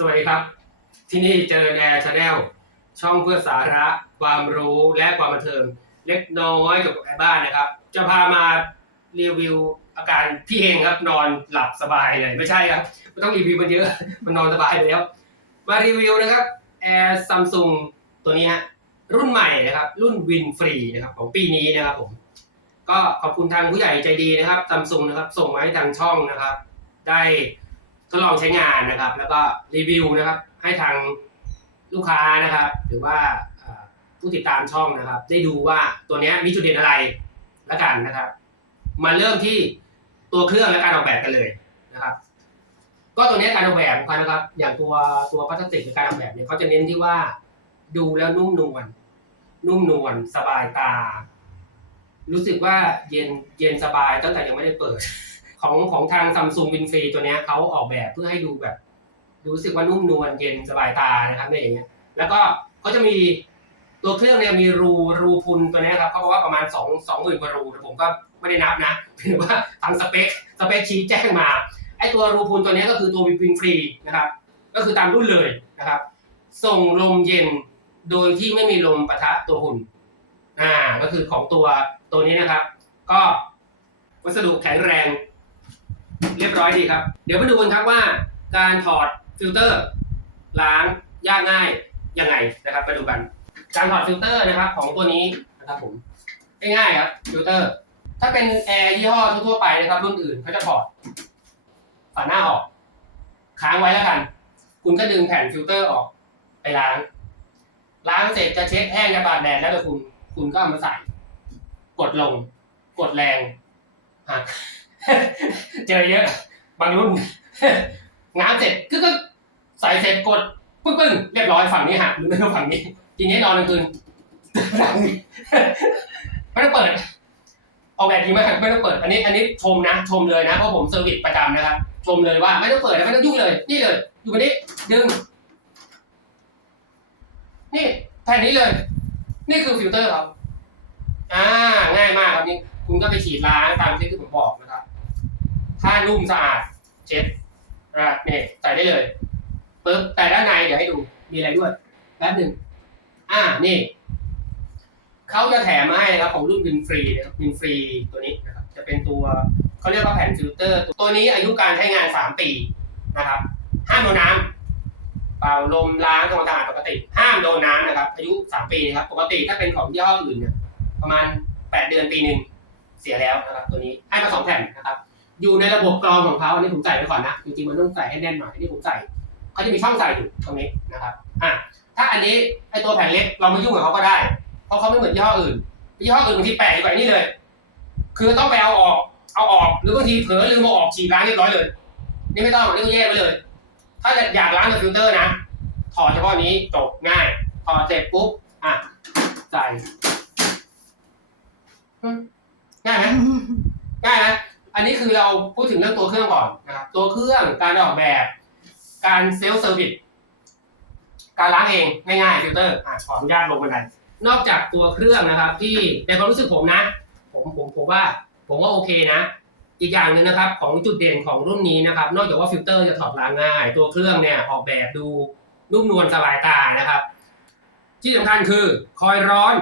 สวัสดีครับ ที่นี่เจอแอร์ชาแนลช่องเพื่อสาระความรู้และความบันเทิงเล็กน้อยเกี่ยวกับแอร์บ้านนะครับ จะพามารีวิวอาการพี่เองครับนอนหลับสบายเลยไม่ใช่ครับไม่ต้องรีวิวมันเยอะมันนอนสบายไปแล้ว มารีวิวนะครับแอร์ซัมซุงตัวนี้ฮะรุ่นใหม่นะครับ รุ่นวินฟรีนะครับของปีนี้นะครับผมก็ขอบคุณทางผู้ใหญ่ใจดีนะครับซัมซุงนะครับ ส่งมาให้ทางช่องนะครับ ได้ ทดลองใช้งานนะครับ แล้วก็รีวิวนะครับ ให้ทางลูกค้านะครับ หรือว่าผู้ติดตามช่องนะครับ ได้ดูว่าตัวนี้มีจุดเด่นอะไรละกันนะครับ มาเริ่มที่ตัวเครื่องและการออกแบบกันเลยนะครับ ก็ตัวนี้การออกแบบของเขานะครับ อย่างตัวตัวพลาสติกในการออกแบบเนี่ยเขาจะเน้นที่ว่าดูแล้วนุ่มนวลนุ่มนวลสบายตา รู้สึกว่าเย็นเย็นสบายตั้งแต่ยังไม่ได้เปิด ของของทางซัมซุงวินฟรีตัวเนี้ยเขาออกแบบเพื่อให้ดูแบบ รู้สึกว่านุ่มนวลเย็นสบายตานะครับเนี่ยอย่างเงี้ยแล้วก็เขาจะมีตัวเครื่องเนี่ยมีรูรูพุนตัวนี้ครับเขาบอกว่าประมาณสองสองหมื่นกว่ารูแต่ผมก็ไม่ได้นับนะถือว่าทางสเปคสเปคชี้แจ้งมาไอตัวรูพุนตัวนี้ก็คือตัววินฟรีนะครับ ก็คือตามรุ่นเลยนะครับ ส่งลมเย็นโดยที่ไม่มีลมปะทะตัวหุ่นอ่าก็คือของตัวตัวนี้นะครับ ก็วัสดุแข็งแรง เรียบร้อยดีครับ เดี๋ยวมาดูกันครับว่าการถอดฟิลเตอร์ล้างยากง่ายยังไงนะครับไปดูกัน การถอดฟิลเตอร์นะครับของตัวนี้นะครับผมง่ายๆครับฟิลเตอร์ ถ้าเป็นแอร์ยี่ห้อทั่วไปนะครับรุ่นอื่นเขาจะถอดฝาหน้าออก ค้างไว้แล้วกัน คุณก็ดึงแผ่นฟิลเตอร์ออกไปล้าง ล้างเสร็จจะเช็ดแห้งจะตากแดดแล้วแต่คุณ คุณก็เอามาใส่ กดลง กดแรงหัก เจอเยอะ บางรุ่นงานเสร็จก็ก็ใส่เสร็จกดปึ้งปึ้งเรียบร้อยฝั่งนี้หักหรือไม่ก็ฝั่งนี้ทีนี้นอนกลางคืนฝั่งนี้ไม่ต้องเปิดออกแบบดีมากไม่ต้องเปิด อันนี้ อันนี้ชมนะ ชมเลยนะเพราะผมเซอร์วิสประจำนะครับ ชมเลยว่าไม่ต้องเปิดไม่ต้องยุ่งเลย นี่เลย อยู่บนี้ดึง นี่แผ่นนี้เลย นี่คือฟิลเตอร์ครับอ่าง่ายมากครับนี่คุณก็ไปฉีดล้างตามที่ผมบอกนะครับ ถ้านุ่มสะอาด เช็ดอ่าเนี่ยใส่ได้เลยปึ๊บแต่ด้านในเดี๋ยวให้ดูมีอะไรด้วยแป๊บหนึ่งอ่านี่เขาจะแถมมาให้นะครับของรุ่นวินฟรีนะครับวินฟรีตัวนี้นะครับจะเป็นตัวเขาเรียกว่าแผ่นฟิลเตอร์ ตัวนี้อายุการใช้งานสามปีนะครับห้ามโดนน้ำเป่าลมล้างทำความสะอาดปกติ ห้ามโดนน้ำนะครับ อายุสามปีนะครับปกติถ้าเป็นของยี่ห้ออื่นเนี่ยประมาณแปดเดือนปีหนึ่งเสียแล้วนะครับ ตัวนี้ให้มาสองแผ่นนะครับ อยู่ในระบบกรองของเขาอันนี้ผมใส่ไปก่อนนะจริงๆมันต้องใส่ให้แน่นหน่อยอันนี้ผมใส่เขาจะมีช่องใส่อยู่ตรงนี้นะครับอะถ้าอันนี้ไอตัวแผ่นเล็กเราไม่ยุ่งกับเขาก็ได้ เพราะเขาไม่เหมือนยี่ห้ออื่นยี่ห้ออื่นบางทีแปะอยู่กับไอ้นี่เลย คือต้องไปเอาออกเอาออกหรือบางทีเผลอลืมเอาออกฉีดล้างเรียบร้อยเลย นี่ไม่ต้องนี่ก็แยกไปเลย ถ้าอยากล้างกับฟิลเตอร์นะถอดเฉพาะนี้จบง่ายถอดเสร็จปุ๊บอะใส่ง่ายไหมง่ายนะ อันนี้คือเราพูดถึงเรื่องตัวเครื่องก่อนนะครับตัวเครื่องการออกแบบ การเซลล์เซอร์วิสการล้างเองง่ายๆฟิลเตอร์อะขออนุญาตลงบันไดนอกจากตัวเครื่องนะครับ ที่ในความรู้สึกผมนะ ผมผมผมว่า ผมว่าโอเคนะ อีกอย่างหนึ่งนะครับ ของจุดเด่นของรุ่นนี้นะครับ นอกจากว่าฟิลเตอร์จะถอดล้างง่าย ตัวเครื่องเนี่ยออกแบบดูนุ่มนวลสบายตานะครับ ที่สำคัญคือคอยร้อน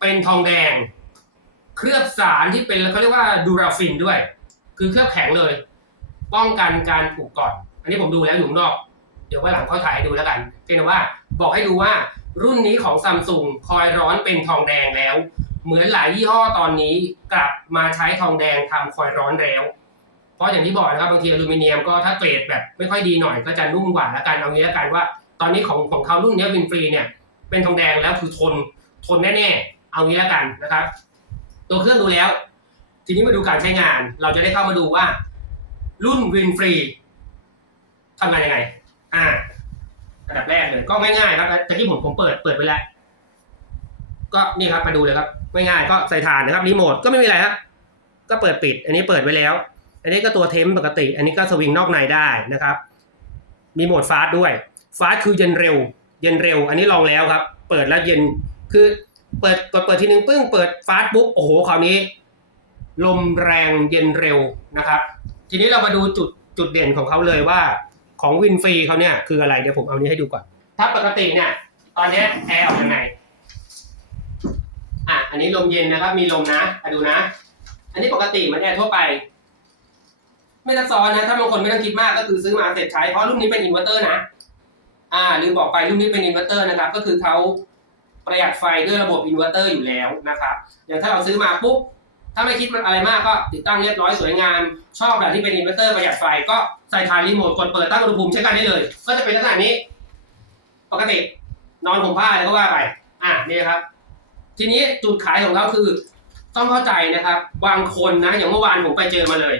เป็นทองแดง เคลือบสารที่เป็นเขาเรียกว่าดูราฟินด้วย คือเคลือบแข็งเลย ป้องกันการผุกก่อน อันนี้ผมดูแล้วอยู่นอก เดี๋ยววันหลังค่อยถ่ายให้ดูแล้วกันเพียงแต่ว่าบอกให้ดูว่ารุ่นนี้ของซัมซุงคอยร้อนเป็นทองแดงแล้ว เหมือนหลายยี่ห้อตอนนี้กลับมาใช้ทองแดงทำคอยร้อนแล้ว เพราะอย่างที่บอกนะครับบางทีอลูมิเนียมก็ถ้าเกรดแบบไม่ค่อยดีหน่อยก็จะนุ่มกว่าแล้วกันเอางี้แล้วกันว่า ตอนนี้ของของเขารุ่นนี้วินฟรีเนี่ย เป็นทองแดงแล้วคือทนทนแน่ๆเอางี้แล้วกันนะครับ ตัวเครื่องดูแล้ว ทีนี้มาดูการใช้งาน เราจะได้เข้ามาดูว่า รุ่นวินฟรีทำงานยังไง อ่าอันดับแรกเลยก็ง่ายๆครับแต่ที่ผมผมเปิดเปิดไปแล้ว ก็นี่ครับมาดูเลยครับง่ายๆก็ใส่ฐานนะครับรีโมทก็ไม่มีอะไรครับก็เปิดปิด อันนี้เปิดไว้แล้ว อันนี้ก็ตัวเทมปกติ อันนี้ก็สวิงนอกในได้นะครับ มีโหมดฟาสต์ด้วยฟาสต์คือเย็นเร็ว เย็นเร็ว อันนี้ลองแล้วครับ เปิดแล้วเย็นคือเปิดกดเปิดทีนึงปึ้งเปิดฟาสต์ปุ๊บโอ้โหคราวนี้ ลมแรงเย็นเร็วนะครับ ทีนี้เรามาดูจุดจุดเด่นของเขาเลยว่าของวินฟรีเขาเนี่ยคืออะไรเดี๋ยวผมเอานี้ให้ดูก่อน ถ้าปกติเนี่ยตอนเนี้ยแอร์ออกยังไงอะอันนี้ลมเย็นนะครับ มีลมนะอะดูนะ อันนี้ปกติเหมือนแอร์ทั่วไป ไม่ซับซ้อนนะถ้าบางคนไม่ต้องคิดมากก็คือซื้อมาเสร็จใช้เพราะรุ่นนี้เป็นอินเวอร์เตอร์นะอ่าลืมบอกไปรุ่นนี้เป็นอินเวอร์เตอร์นะครับ ก็คือเขาประหยัดไฟด้วยระบบอินเวอร์เตอร์อยู่แล้วนะครับอย่างถ้าเราซื้อมาปุ๊บ ถ้าไม่คิดมันอะไรมากก็ติดตั้งเรียบร้อยสวยงาม ชอบแบบที่เป็นอินเวอร์เตอร์ประหยัดไฟก็ใส่ฐานรีโมทกดเปิดตั้งอุณหภูมิใช้กันได้เลย ก็จะเป็นลักษณะนี้ ปกตินอนห่มผ้าอะไรก็ว่าไป อะนี่ครับ ทีนี้จุดขายของเขาคือ ต้องเข้าใจนะครับ บางคนนะ อย่างเมื่อวานผมไปเจอมาเลย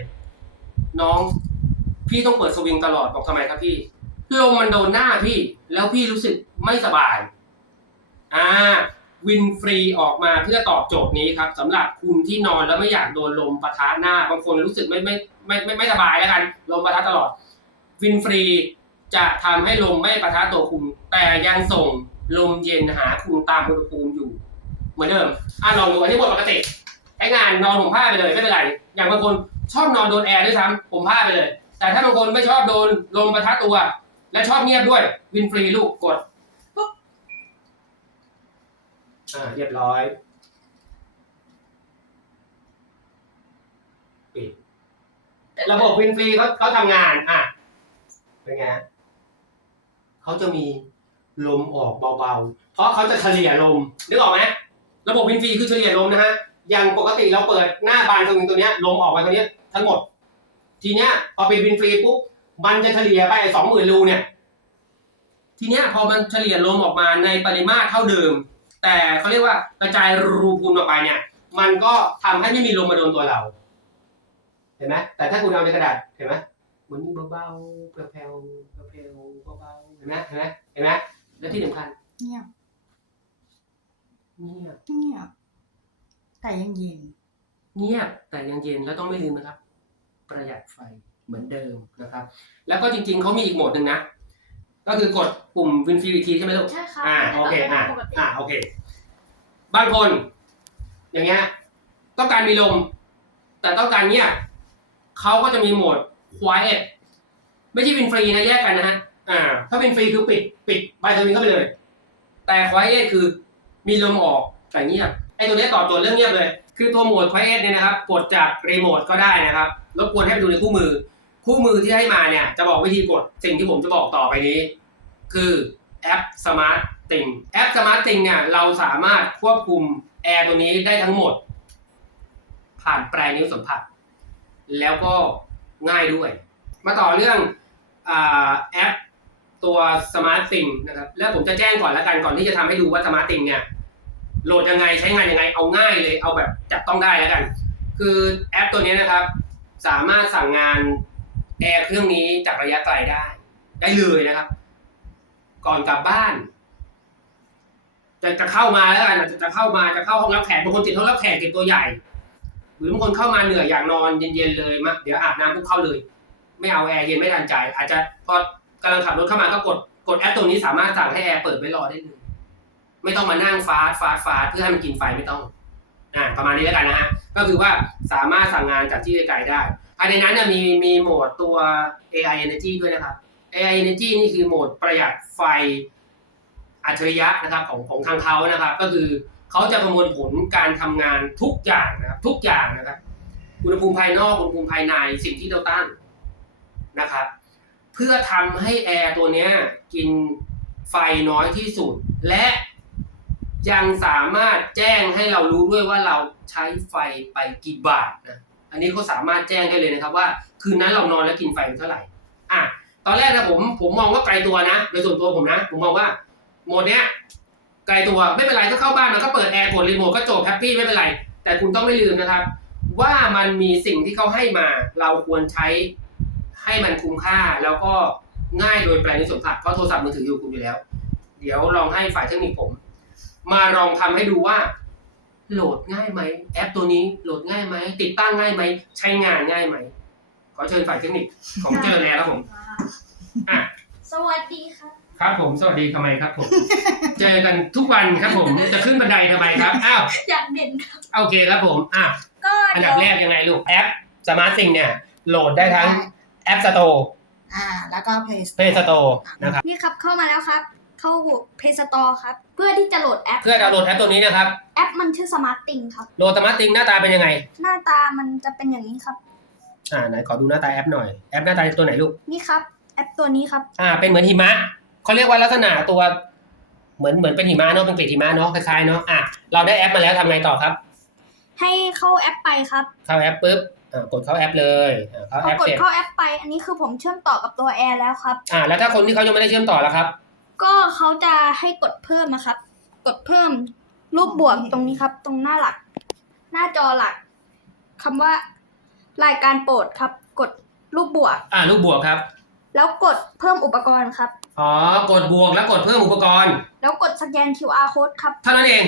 น้อง พี่ต้องเปิดสวิงตลอดบอกทำไมครับพี่ลมมันโดนหน้าพี่ แล้วพี่รู้สึกไม่สบาย อ่า วินฟรีออกมาเพื่อตอบโจทย์นี้ครับสำหรับคุณที่นอนแล้วไม่อยากโดนลมปะทะหน้าบางคนรู้สึกไม่ไม่ไม่ไม่ไม่สบายแล้วกันลมปะทะตลอด วินฟรีจะทำให้ลมไม่ปะทะตัวคุณ แต่ยังส่งลมเย็นหาคุณตามอุณหภูมิอยู่ เหมือนเดิมอะลองดูอันนี้หมดปกติใช้งานนอนห่มผ้าไปเลยไม่เป็นไรอย่างบางคนชอบนอนโดนแอร์ด้วยซ้ำห่มผ้าไปเลย แต่ถ้าบางคนไม่ชอบโดนลมปะทะตัว และชอบเงียบด้วยวินฟรีลูกกดปุ๊บอ่า เรียบร้อย ปิด ระบบวินฟรีเขาเขาทำงาน อะ เป็นไงฮะเขาจะมีลมออกเบาๆ เพราะเขาจะเฉลี่ยลม นึกออกไหมระบบวินฟรีคือเฉลี่ยลมนะฮะ อย่างปกติเราเปิดหน้าบานตรงนี้ตัวเนี้ยลมออกไปตัวเนี้ยทั้งหมด ทีเนี้ยพอเป็นวินฟรีปุ๊บ มันจะเฉลี่ยไปสองหมื่นรูเนี่ย ทีเนี้ยพอมันเฉลี่ยลมออกมาในปริมาตรเท่าเดิม แต่เขาเรียกว่ากระจายรูพุนออกไปเนี่ย มันก็ทำให้ไม่มีลมมาโดนตัวเรา เห็นไหมแต่ถ้าคุณเอาในกระดาษเห็นไหมมันมีเบาๆแผ่วๆแผ่วๆเบาๆเห็นไหมเห็นไหมเห็นไหมและที่สำคัญเงียบเงียบเงียบแต่ยังเย็น เงียบแต่ยังเย็นแล้วต้องไม่ลืมนะครับ ประหยัดไฟเหมือนเดิมนะครับ แล้วก็จริงๆเขามีอีกโหมดหนึ่งนะ ก็คือกดปุ่ม Win Free ทีใช่ไหมลูก ใช่ค่ะอ่าโอเคอ่าปกติอ่าโอเค บางคน อย่างเงี้ยต้องการมีลม แต่ต้องการเงียบเขาก็จะมีโหมด Quiet ไม่ใช่วินฟรีนะแยกกันนะฮะอ่า ถ้าวินฟรีคือปิด ปิดใบตัวนี้เข้าไปเลย แต่ Quiet คือมีลมออกแต่เงียบไอ้ตัวนี้ตอบโจทย์เรื่องเงียบเลย คือตัวโหมด Quiet เนี่ยนะครับ กดจากรีโมทก็ได้นะครับรบกวนให้ไปดูในคู่มือ คู่มือที่ให้มาเนี่ย จะบอกวิธีกดสิ่งที่ผมจะบอกต่อไปนี้ คือแอป Smart Thing แอป Smart Thing เนี่ยเราสามารถควบคุมแอร์ตัวนี้ได้ทั้งหมด ผ่านปลายนิ้วสัมผัส แล้วก็ง่ายด้วย มาต่อเรื่องอแอปตัว Smart Thing นะครับ แล้วผมจะแจ้งก่อนแล้วกันก่อนที่จะทำให้ดูว่า Smart Thing เนี่ยโหลดยังไงใช้งานยังไงเอาง่ายเลยเอาแบบจับต้องได้แล้วกัน คือแอปตัวนี้นะครับ สามารถสั่งงานแอร์เครื่องนี้จากระยะไกลได้ ได้เลยนะครับ อนกลับบ้าน จะจะเข้ามาแล้วกันจะจะเข้ามาจะเข้าห้องรับแขกบางคนติดห้องรับแขกติดตัวใหญ่ หรือบางคนเข้ามาเหนื่อยอยากนอนเย็นๆเลยมาเดี๋ยวอาบน้ำปุ๊บเข้าเลย ไม่เอาแอร์เย็นไม่ทันใจ อาจจะพอกำลังขับรถเข้ามาก็กดกดแอปตัวนี้สามารถสั่งให้แอร์เปิดไว้รอได้เลยไม่ต้องมานั่งฟาดฟาดฟาดเพื่อให้มันกินไฟไม่ต้องอ่าประมาณนี้แล้วกันนะฮะก็คือว่าสามารถสั่งงานจากที่ไกลๆได้ภายในนั้นเนี่ยมีมีโหมดตัว AI Energy ด้วยนะครับ AI Energy นี่คือโหมดประหยัดไฟอัจฉริยะนะครับของของทางเขานะครับ ก็คือเขาจะประมวลผลการทำงานทุกอย่างนะครับทุกอย่างนะครับอุณหภูมิภายนอกอุณหภูมิภายในสิ่งที่เราตั้งนะครับ เพื่อทำให้แอร์ตัวเนี้ยกินไฟน้อยที่สุด และยังสามารถแจ้งให้เรารู้ด้วยว่าเราใช้ไฟไปกี่บาทนะอันนี้เขาสามารถแจ้งได้เลยนะครับว่า คืนนั้นเรานอนแล้วกินไฟไปเท่าไหร่อะ ตอนแรกนะผมผมมองว่าไกลตัวนะโดยส่วนตัวผมนะ ผมมองว่าโหมดเนี้ยไกลตัวไม่เป็นไรก็เข้าบ้านมันก็เปิดแอร์กดรีโมทก็จบแฮปปี้ไม่เป็นไร แต่คุณต้องไม่ลืมนะครับ ว่ามันมีสิ่งที่เขาให้มา เราควรใช้ให้มันคุ้มค่าแล้วก็ง่ายโดยแปลนิวสัมผัสเพราะโทรศัพท์มือถืออยู่คุณอยู่แล้ว เดี๋ยวลองให้ฝ่ายเทคนิคผม มาลองทำให้ดูว่า โหลดง่ายไหมแอปตัวนี้โหลดง่ายไหมติดตั้งง่ายไหมใช้งานง่ายไหม อเชิญฝ่ายเทคนิคของเจอแล้วครับผม อะ สวัสดีค่ะครับผม สวัสดีทำไมครับผม เจอกันทุกวันครับผม จะขึ้นบันไดทำไมครับ อ้าว อยากเด่นครับ โอเคครับผม อะ ก็อันเดี๋ดัยบวแรกยังไงลูก แอป Smart Thing เนี่ย โหลดได้ทั้ง App Store อ่า แล้วก็ Play เพย์สโตร์นะครับ นี่ครับเข้ามาแล้วครับ เข้า Play Store ครับ เพื่อที่จะโหลดแอป เพื่อดาวน์โหลดแอปตัวนี้นะครับ แอปมันชื่อ Smart Thing ครับ โหลดสมาร์ทติงหน้าตาเป็นยังไง หน้าตามันจะเป็นอย่างนี้ครับ อ่าไหนขอดูหน้าตาแอปหน่อยแอปหน้าตาตัวไหนลูกนี่ครับ แอปตัวนี้ครับ อ่า เป็นเหมือนหิมะเขาเรียกว่าลักษณะตัวเหมือนเหมือนเป็นหิมะเนาะเป็นเกล็ดหิมะเนาะคล้ายๆเนาะอะเราได้แอปมาแล้วทำไงต่อครับ ให้เข้าแอปไปครับ เข้าแอปปุ๊บอ่ากดเข้าแอปเลยอ่าเข้าพอแอปกดเสร็จเข้าแอปไป อันนี้คือผมเชื่อมต่อกับตัวแอร์แล้วครับ อ่า แล้วถ้าคนที่เขายังไม่ได้เชื่อมต่อแล้วครับ ก็เขาจะให้กดเพิ่มนะครับ กดเพิ่มรูปบวกตรงนี้ครับ ตรงหน้าหลัก หน้าจอหลักคำว่า รายการโปรดครับ กดรูปบวก อ่าลูกบวกครับ แล้วกดเพิ่มอุปกรณ์ครับ อ๋อกดบวกแล้วกดเพิ่มอุปกรณ์แล้วกดสแกน QR code ครับ เท่านั้นเอง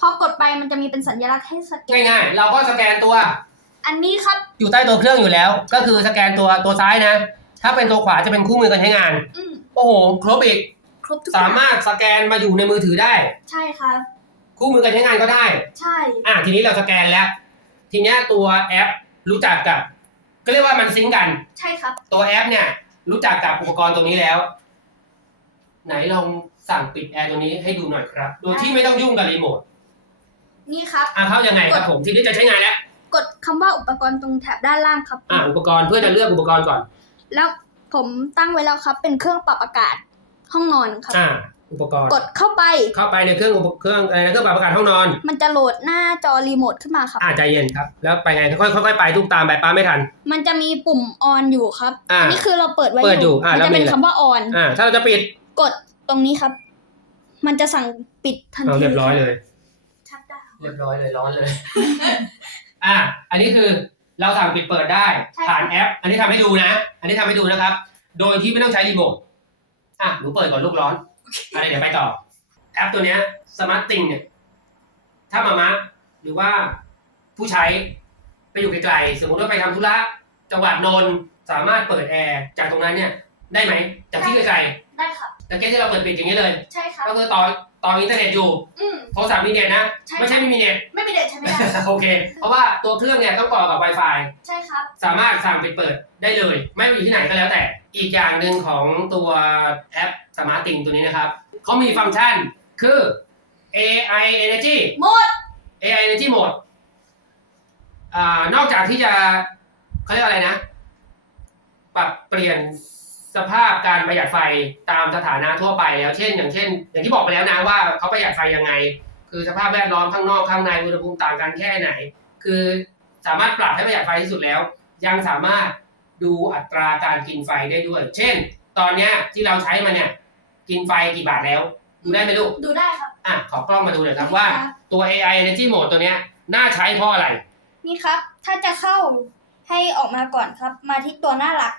พอกดไปมันจะมีเป็นสัญลักษณ์ให้สแกน ง่ายๆ เราก็สแกนตัว อันนี้ครับ อยู่ใต้ตัวเครื่องอยู่แล้ว ก็คือสแกนตัวตัวซ้ายนะ ถ้าเป็นตัวขวาจะเป็นคู่มือการใช้งาน อืมโอ้โห ครบอีก ครบทุกอสาย่างมารถสแกนมาอยู่ในมือถือได้ ใช่ครับ คู่มือการใช้งานก็ได้ ใช่ อะทีนี้เราสแกนแล้ว ทีเนี้ยตัวแอป รู้จักกับ ก็เรียกว่ามันซิงก์กัน ใช่ครับ ตัวแอปเนี่ย รู้จักกับอุปกรณ์ตรงนี้แล้ว ไหนลองสั่งปิดแอร์ตัวนี้ให้ดูหน่อยครับ โดยที่ไม่ต้องยุ่งกับรีโมทนี่ครับ อะเข้ายังไงครับผมทีนี้จะใช้งานแล้ว กดคำว่าอุปกรณ์ตรงแถบด้านล่างครับ อะอุปกรณ์เพื่อจะเลือกอุปกรณ์ก่อน แล้วผมตั้งไว้แล้วครับ เป็นเครื่องปรับอากาศห้องนอนครับ อะ อุปกรณ์ กดเข้าไป เข้าไปในเครื่องอุปเครื่องอะไรนะเครื่องปรับอากาศห้องนอน มันจะโหลดหน้าจอรีโมทขึ้นมาครับ อ่าใจเย็นครับ แล้วไปไงค่อยๆค่อยๆไปทุกตามไปป้าไม่ทัน มันจะมีปุ่มออนอยู่ครับอ่า นนี้คือเราเปิดไว้เปิดอยู่อ่ามันแล้วจะเป็นมีอะไร คำว่าออน อ่าถ้าเราจะปิดกดตรงนี้ครับ มันจะสั่งปิดทันเอาทีเรียบร้อยเลย ชัดดาวน์เรียบร้อยเลยร้อนเลย อ่าอันนี้คือเราสั่งปิดเปิดได้ใช่ผ่านแอป อันนี้ทำให้ดูนะ อันนี้ทำให้ดูนะครับ โดยที่ไม่ต้องใช้รีโมท อะ หนูเปิดก่อนลูกร้อน อะไรเดี๋ยวไปต่อ แอปตัวเนี้ยสมาร์ตติงเนี่ย ถ้ามามะหรือว่าผู้ใช้ไปอยู่ไกลๆ สมมติว่าไปทำธุระจังหวัดนนท์สามารถเปิดแอร์จากตรงนั้นเนี่ย ได้ไหม จากที่ไกลได้ครับๆแต่แค่ที่เราเปิดปิดอย่างนี้เลย ใช่ครับ ก็คือต่อต่ออินเทอร์เน็ตอยู่ อืม โทรศัพท์มีเน็ตนะ ใช่ ไม่ใช่ไม่มีเน็ต ไม่มีเด็ดใช่ไหมได้ โอเค เพราะว่าตัวเครื่องเนี่ยต้องต่อกับ Wi-Fi ใช่ครับ สามารถสั่งไปเปิดได้เลย ไม่ว่าอยู่ที่ไหนก็แล้วแต่ อีกอย่างหนึ่งของตัวแอปสมาร์ตติงตัวนี้นะครับ เขามีฟังก์ชันคือ AI Energy หมด AI Energy Mode อ่านอกจากที่จะเขาเรียกอะไรนะ ปรับเปลี่ยน สภาพการประหยัดไฟตามสถานะทั่วไปแล้วเช่น อย่างเช่น อย่างที่บอกไปแล้วนะว่าเขาประหยัดไฟยังไง คือสภาพแวดล้อมข้างนอกข้างในอุณหภูมิต่างกันแค่ไหน คือสามารถปรับให้ประหยัดไฟที่สุดแล้ว ยังสามารถดูอัตราการกินไฟได้ด้วย เช่น ตอนเนี้ยที่เราใช้มาเนี่ย กินไฟกี่บาทแล้ว ดูได้ไหมลูกดูได้ครับ อะขอกล้องมาดูหน่อยครับว่าครับตัว AI Energy Mode ตัวเนี้ยน่าใช้เพราะอะไร นี่ครับ ถ้าจะเข้าให้ออกมาก่อนครับ มาที่ตัวหน้าหลัก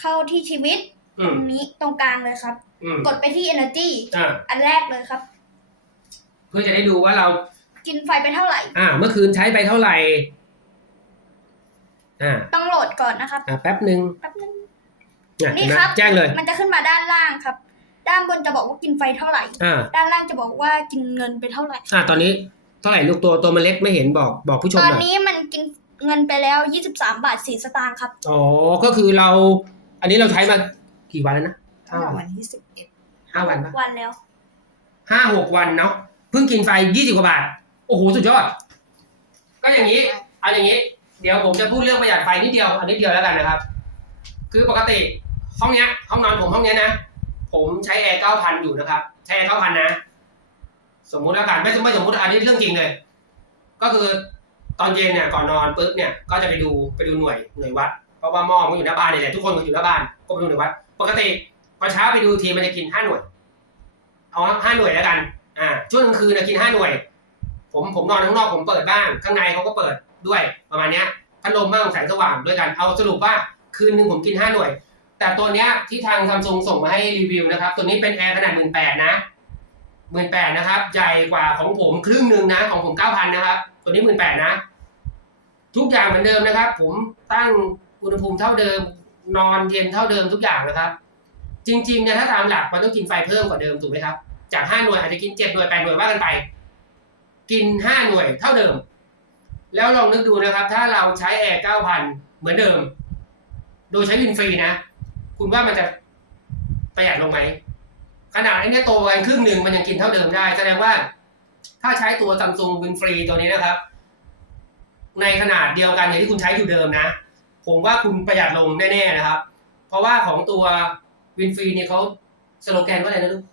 เข้าที่ชีวิตอื ตมรงนี้ตรงกลางเลยครับ อืมกดไปที่ energy อะอันแรกเลยครับ เพื่อจะได้ดูว่าเรา กินไฟไปเท่าไหร่ อ่า เมื่อคืนใช้ไปเท่าไหร่ อ่า ต้องโหลดก่อนนะครับอ่าแป๊บหนึ่งแป๊บนึงเนี่ยนี่เห็นไหมครับ แจ้งเลย มันจะขึ้นมาด้านล่างครับ ด้านบนจะบอกว่ากินไฟเท่าไหร่ อ่า ด้านล่างจะบอกว่ากินเงินไปเท่าไหร่ อ่า ตอนนี้เท่าไหร่ลูกตัวตัวมันเล็กไม่เห็นบอกบอกผู้ชมตหอนน่อย นี้มันกินเงินไปแล้ว 23 บาท4สตางค์ครับ อ๋อ ก็คือเรา อันนี้เราใช้มา กี่วันแล้วนะตั้งแต่วันที่สิบเอ็ดห้าวันปะวันแล้วห้าหกวันเนาะเพิ่งกินไฟยี่สิบกว่าบาท โอ้โหสุดยอด ก็อย่างนี้เอาอย่างนี้ เดี๋ยวผมจะพูดเรื่องประหยัดไฟนิดเดียวอันนิดเดียวแล้วกันนะครับ คือปกติห้องเนี้ย ห้องนอนผมห้องเนี้ยนะผมใช้แอร์เก้าพันอยู่นะครับ ใช้แอร์เก้าพันนะ สมมุติแล้วกันไม่ไม่สมมุติอันนี้เรื่องจริงเลย ก็คือตอนเย็นเนี่ยก่อนนอนปุ๊บเนี่ยก็จะไปดูไปดูหน่วยหน่วยวัดเพราะว่าหม้อมันอยู่หน้าบ้านนี่แหละทุกคนก็อยู่หน้าบ้าน ก็ไปดูหน่วยวัด ปกติพอเช้าไปดูทีมันจะกินห้าหน่วย เอาห้าหน่วยแล้วกัน อ่าช่วงกลางคืนนะกินห้าหน่วย ผมผมนอนข้างนอกผมเปิดบ้าง ข้างในเขาก็เปิดด้วยประมาณเนี้ยพัดลมบ้างแสงสว่างด้วยกัน เอาสรุปว่าคืนหนึ่งผมกินห้าหน่วย แต่ตัวเนี้ยที่ทางซัมซุงส่งมาให้รีวิวนะครับ ตัวนี้เป็นแอร์ขนาดหมื่นแปดนะหมื่นแปดนะครับ ใหญ่กว่าของผมครึ่งหนึ่งนะของผมเก้าพันนะครับ ตัวนี้หมื่นแปดนะ ทุกอย่างเหมือนเดิมนะครับ ผมตั้งอุณหภูมิเท่าเดิม นอนเย็นเท่าเดิมทุกอย่างนะครับ จริงๆเนี่ยถ้าตามหลักมันต้องกินไฟเพิ่มกว่าเดิมถูกไหมครับ จากห้าหน่วยอาจจะกินเจ็ดหน่วยแปดหน่วยว่ากันไป กินห้าหน่วยเท่าเดิม แล้วลองนึกดูนะครับ ถ้าเราใช้แอร์เก้าพันเหมือนเดิม โดยใช้วินฟรีนะ คุณว่ามันจะประหยัดลงไหมขนาดไอ้นี่โตกันครึ่งหนึ่งมันยังกินเท่าเดิมได้ แสดงว่า ถ้าใช้ตัวซัมซุงวินฟรีตัวนี้นะครับ ในขนาดเดียวกันอย่างที่คุณใช้อยู่เดิมนะ ผมว่าคุณประหยัดลงแน่ๆนะครับ เพราะว่าของตัววินฟรีเนี่ยเขาสโลแกนว่าอะไรนะลูก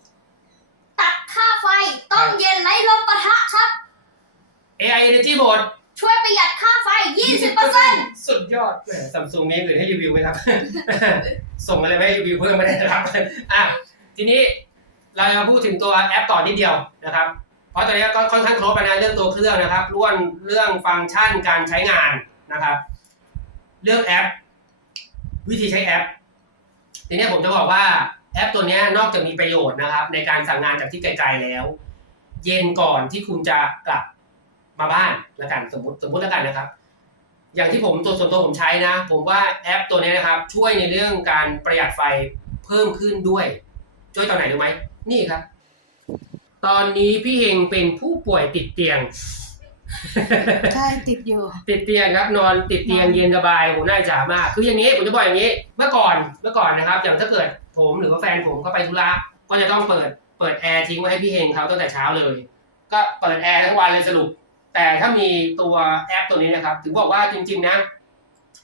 ตัดค่าไฟต้องเย็นไร้ลมปะทะครับ AI Energy Mode ช่วยประหยัดค่าไฟ 20%สุดยอดแหมซัมซุงมีอื่นให้รีวิวไหมครับ ส่งอะไรมาให้รีวิวเพิ่มไม่ได้นะครับ อะ ทีนี้เราจะมาพูดถึงตัวแอปต่อนิดเดียวนะครับ เพราะตอนนี้ก็ค่อนข้างครบแล้วนะเรื่องตัวเครื่องนะครับร่วนเรื่องฟังก์ชันการใช้งานนะครับ เรื่องแอป วิธีใช้แอปทีนี้ผมจะบอกว่าแอปตัวนี้นอกจากมีประโยชน์นะครับ ในการสั่งงานจากที่ไกลๆแล้ว เย็นก่อนที่คุณจะกลับมาบ้านละกันสมมติสมมติละกันนะครับ อย่างที่ผมตัวส่วนตัวผมใช้นะ ผมว่าแอปตัวนี้นะครับ ช่วยในเรื่องการประหยัดไฟเพิ่มขึ้นด้วย ช่วยตอนไหนรู้ไหมนี่ครับ ตอนนี้พี่เฮงเป็นผู้ป่วยติดเตียง ใช่ติดอยู่ ติดเตียงครับนอนติดเตียงเย็นสบายโหน่าอิจฉามาก คืออย่างนี้ผมจะบอกอย่างนี้ เมื่อก่อนเมื่อก่อนนะครับอย่างถ้าเกิดผมหรือว่าแฟนผมเข้าไปธุระก็จะต้องเปิดเปิดแอร์ทิ้งไว้ให้พี่เฮงเขาตั้งแต่เช้าเลย ก็เปิดแอร์ทั้งวันเลยสรุป แต่ถ้ามีตัวแอปตัวนี้นะครับ ถึงบอกว่าจริง ๆ นะ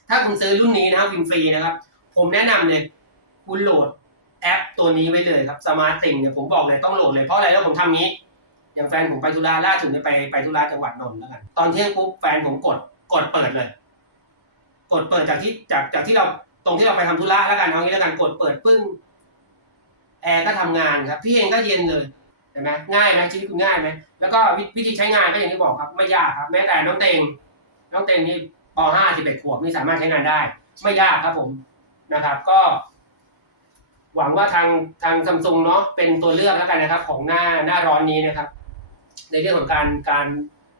ถ้าคุณซื้อรุ่นนี้นะครับวินฟรีนะครับ ผมแนะนำเลยคุณโหลดแอปตัวนี้ไว้เลยครับสมาร์ตติงเนี่ยผมบอกเลยต้องโหลดเลยเพราะอะไรแล้วผมทำนี้ อย่างแฟนผมไปธุระล่าสุดเนี่ยไปไปธุระจังหวัดนนท์แล้วกัน ตอนเที่ยงปุ๊บแฟนผมกดกดเปิดเลย กดเปิดจากที่จากจากที่เราตรงที่เราไปทำธุระแล้วกันเอางี้แล้วกันกดเปิดปึ้งแอร์ก็ทำงานครับ พี่เองก็เย็นเลยเห็นไหมง่ายไหมชีวิตคุณง่ายไหมแล้วก็วิวิธีใช้งานก็อย่างที่บอกครับ ไม่ยากครับ แม้แต่น้องเตงน้องเตงนี่ป .5 11ขวบนี่สามารถใช้งานได้ ไม่ยากครับผมนะครับ ก็ หวังว่าทางทางซัมซุงเนาะเป็นตัวเลือกแล้วกันนะครับ ของหน้าหน้าร้อนนี้นะครับ ในเรื่องของการการ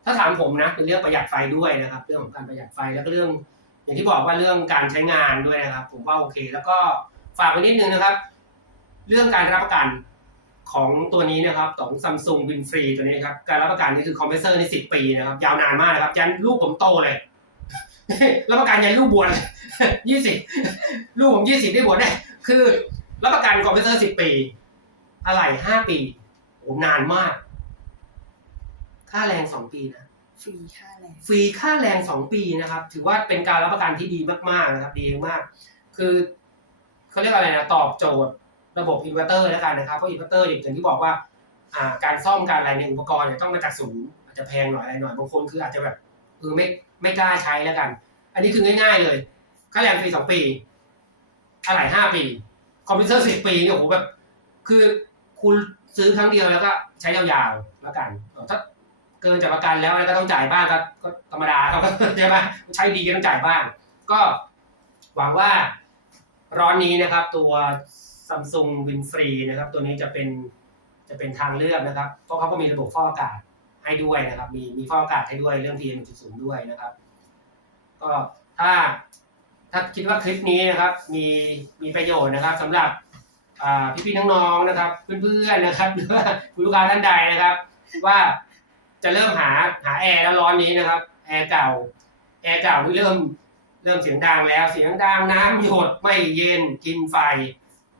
ถ้าถามผมนะเป็นเรื่องประหยัดไฟด้วยนะครับ เรื่องของการประหยัดไฟแล้วก็เรื่อง อย่างที่บอกว่าเรื่องการใช้งานด้วยนะครับ ผมว่าโอเค แล้วก็ฝากไว้นิดนึงนะครับ เรื่องการรับประกันของตัวนี้นะครับของซัมซุงวินฟรีตัวนี้ครับการรับประกันนี่คือคอมเพรสเซอร์ในสิบปีนะครับ ยาวนานมากนะครับยันลูกผมโตเลยรับประกันยันลูกบวชยี่สิบลูกผมยี่สิบได้บวชได้คือรับประกันคอมเพรสเซอร์สิบปี อะไรห้าปีโอ้นานมาก ค่าแรงสองปีนะฟรีค่าแรงฟรีค่าแรงสองปีนะครับ ถือว่าเป็นการรับประกันที่ดีมากๆนะครับ ดีมาก คือเขาเรียกว่าอะไรนะตอบโจทย์ระบบอินเวอร์เตอร์แล้วกันนะครับเพราะอินเวอร์เตอร์อย่างที่บอกว่าอ่าการซ่อมการอะไรในยอุปกรณ์เนี่ยต้องมาจากศูนย์อาจจะแพงหน่อยอะไรหน่อยบางคนคืออาจจะแบบเออไม่ไม่กล้าใช้แล้วกัน อันนี้คือง่าย ๆเลย ค่าแรงฟรีสองปีอะไหล่ห้าปี คอมพิวเตอร์สิบปีเนี่ยโอ้โหแบบ คือคุณซื้อครั้งเดียวแล้วก็ใช้ยาวๆแล้วกันถ้า เกินจากประกันแล้วแล้วก็ต้องจ่ายบ้างก็ก็ธรรมดาครับใช่ไหมใช้ดีก็ต้องจ่ายบ้าง ก็หวังว่าร้อนนี้นะครับ ตัว Samsung Win Free นะครับ ตัวนี้จะเป็นจะเป็นทางเลือกนะครับ เพราะเขาก็มีระบบฟอกอากาศให้ด้วยนะครับ มีมีฟอกอากาศให้ด้วยเรื่อง PM 1.0ด้วยนะครับ ก็ถ้าถ้าคิดว่าคลิปนี้นะครับ มีมีประโยชน์นะครับสำหรับอ่พี่ๆน้องๆนะครับ เพื่อนๆนะครับ หรือว่าคุณลูกค้าท่านใดนะครับ ว่า จะเริ่มหาหาแอร์แล้วร้อนนี้นะครับ แอร์เก่า แอร์เก่าที่เริ่มเริ่มเสียงดังแล้ว เสียงดังน้ำหยดไม่เย็นกินไฟ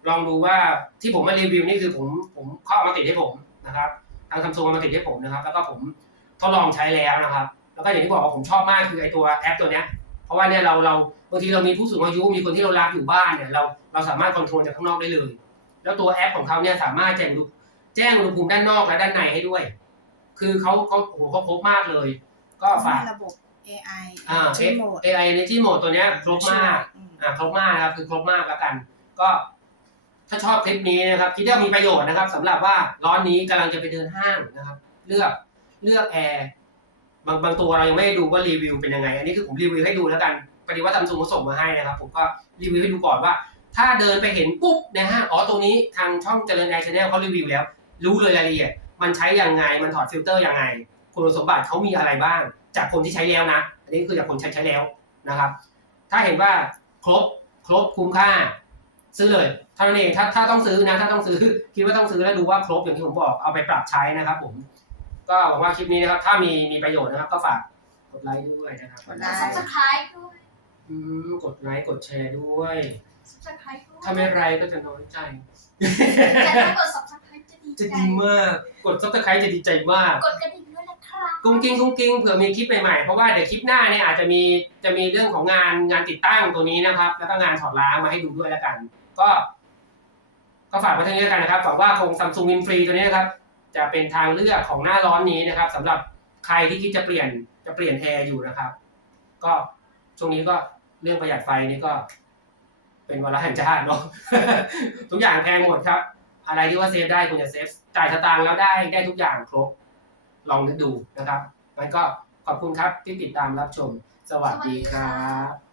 ลองดูว่าที่ผมมารีวิวนี่คือผมผมเข้าเอามาติดให้ผมนะครับ ทางซัมซุงเอามาติดให้ผมนะครับ แล้วก็ผมทดลองใช้แล้วนะครับ แล้วก็อย่างที่บอกว่าผมชอบมากคือไอตัวแอปตัวเนี้ย เพราะว่าเนี่ยเราเราบางทีเรามีผู้สูงอายุมีคนที่เรารักอยู่บ้านเนี่ยเราเราสามารถคอนโทรลจากข้างนอกได้เลย แล้วตัวแอปของเขาเนี่ยสามารถแจ้งแจ้งอุณหภูมิด้านนอกและด้านในให้ด้วย คือเขาเขาโอ้โหเขาครบมากเลย ก็ฝากมีระบบ AI อ่า Energy Mode AI Energy Mode ตัวเนี้ยครบมากอืมอ่าครบมากนะครับคือครบมากแล้วกัน ก็ถ้าชอบคลิปนี้นะครับคิดว่ามีประโยชน์นะครับสำหรับว่าร้อนนี้กำลังจะไปเดินห้างนะครับ เลือกเลือกแอร์บางบางตัวเรายังไม่ได้ดูว่ารีวิวเป็นยังไง อันนี้คือผมรีวิวให้ดูแล้วกันพอดีว่าซัมซุงเขาส่งมาให้นะครับ ผมก็รีวิวให้ดูก่อนว่า ถ้าเดินไปเห็นปุ๊บในห้างอ๋อตัวนี้ทางช่องเจริญไอชแนลเขารีวิวแล้ว รู้เลยรายละเอียด มันใช้ยังไง มันถอดฟิลเตอร์ยังไง คุณสมบัติเขามีอะไรบ้าง จากคนที่ใช้แล้วนะ อันนี้คือจากคนใช้ใช้แล้วนะครับ ถ้าเห็นว่าครบครบคุ้มค่า ซื้อเลยเท่านั้นเองถ้าถ้าต้องซื้อนะ ถ้าต้องซื้อคิดว่าต้องซื้อแล้วดูว่าครบอย่างที่ผมบอกเอาไปปรับใช้นะครับ ผม ก็หวังว่าคลิปนี้นะครับ ถ้ามีมีประโยชน์นะครับ ก็ฝากกดไลค์ด้วยนะครับกดไลค์ subscribe ด้วยอืมกดไลค์กดแชร์ด้วย subscribe ด้วยถ้าไม่ไรก็จะน้อยใจ แต่ถ้ากด subscribe จะดีจะใจดีมาก กดซับสไครต์จะดีใจมาก กดกระดิ่งด้วยนะครับ กุ้งกิ้งกุ้งกิ้งเผื่อมีคลิปใหม่ๆ เพราะว่าเดี๋ยวคลิปหน้าเนี่ยอาจจะมีจะมีเรื่องของงานงานติดตั้งตัวนี้นะครับ แล้วก็งานถอดล้างมาให้ดูด้วยแล้วกัน ก็ ก็ฝากไว้เท่านี้แล้วกันนะครับฝากว่าคงซัมซุงวินฟรีตัวนี้นะครับ จะเป็นทางเลือกของหน้าร้อนนี้นะครับสำหรับใครที่คิดจะเปลี่ยนจะเปลี่ยนแอร์อยู่นะครับ ก็ช่วงนี้ก็เรื่องประหยัดไฟนี่ก็ เป็นวาระแห่งชาติเนาะ ทุกอย่างแพงหมดครับ อะไรที่ว่าเซฟได้คุณจะเซฟจ่ายสตางค์แล้วได้ได้ทุกอย่างครบ ลองนึกดูนะครับงั้นก็ขอบคุณครับที่ติดตามรับชม สวัสดีครับ